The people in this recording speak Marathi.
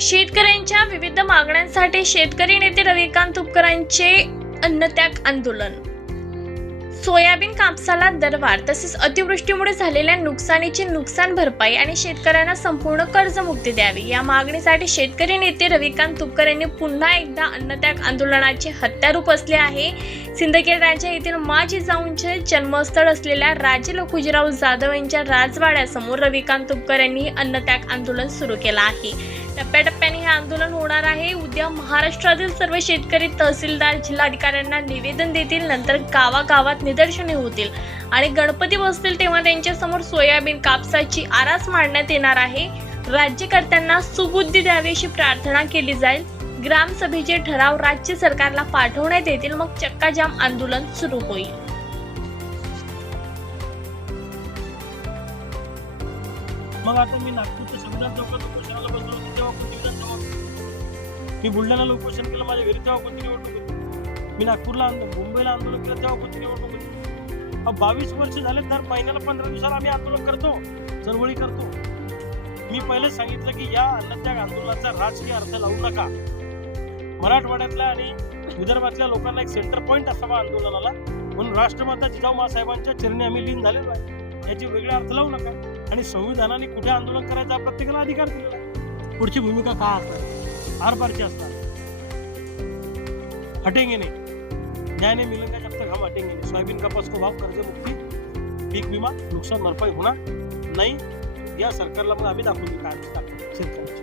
शेतकऱ्यांच्या विविध मागण्यांसाठी शेतकरी नेते रविकांत तुपकरांचे अन्नत्याग आंदोलन. सोयाबीन कापसाला दरवाढ तसेच अतिवृष्टीमुळे झालेल्या नुकसानीची नुकसान भरपाई आणि शेतकऱ्यांना संपूर्ण कर्जमुक्ती द्यावी या मागणीसाठी शेतकरी नेते रविकांत तुपकर यांनी पुन्हा एकदा अन्नत्याग आंदोलनाचे हत्यार उपसले आहे. सिंदखेड राज्य येथील माजी जाऊनचे जन्मस्थळ असलेल्या राजे लखुजीराव जाधव यांच्या राजवाड्यासमोर रविकांत तुपकर यांनी अन्नत्याग आंदोलन सुरू केलं आहे. टप्प्याटप्प्याने हे आंदोलन होणार आहे. उद्या महाराष्ट्रातील सर्व शेतकरी तहसीलदार जिल्हाधिकाऱ्यांना निवेदन देतील नंतर गावागावात निदर्शने होतील. आणि गणपती बसतील तेव्हा त्यांच्यासमोर सोयाबीन कापसाची आरास मांडण्यात येणार आहे. राज्यकर्त्यांना सुबुद्धी द्यावी अशी प्रार्थना केली जाईल. ग्रामसभेचे ठराव राज्य सरकारला पाठवण्यात येतील. मग चक्काजाम आंदोलन सुरू होईल. मग आता मी नागपूरच्या संविधान चौकात उपोषणाला बसलो होतो तेव्हा कोणती विधानसभा मी बुलढाण्याला उपोषण केलं माझ्या घरी तेव्हा कोणती निवडणूक होती? मी नागपूरला आंदोलन मुंबईला आंदोलन केलं तेव्हा कोणती निवडणूक होती? बावीस वर्ष झाले दर महिन्याला पंधरा दिवसाला आम्ही आंदोलन करतो चळवळी करतो. मी पहिले सांगितलं की या अन्नत्याग आंदोलनाचा राजकीय अर्थ लावू नका. मराठवाड्यातल्या आणि विदर्भातल्या लोकांना एक सेंटर पॉईंट असावा आंदोलनाला. म्हणून राष्ट्रमाता जिजाऊ मासाहेबांच्या चरणी आम्ही लीन झालेलो आहे. याचे वेगळे अर्थ लावू नका. आणि संविधानाने कुठे आंदोलन करायचा प्रत्येकाला अधिकार दिलेला पुढची भूमिका काय असतात आरपारची असतात हटेंगे नाही न्याय नहीं मिलेगा जब तक हम हटेंगे नहीं सोयाबीन कपास को भाव कर्ज मुक्ती पीक विमा नुकसान भरपाई होणार नाही. या सरकारला मग आम्ही दाखवून काय शेतकऱ्याची.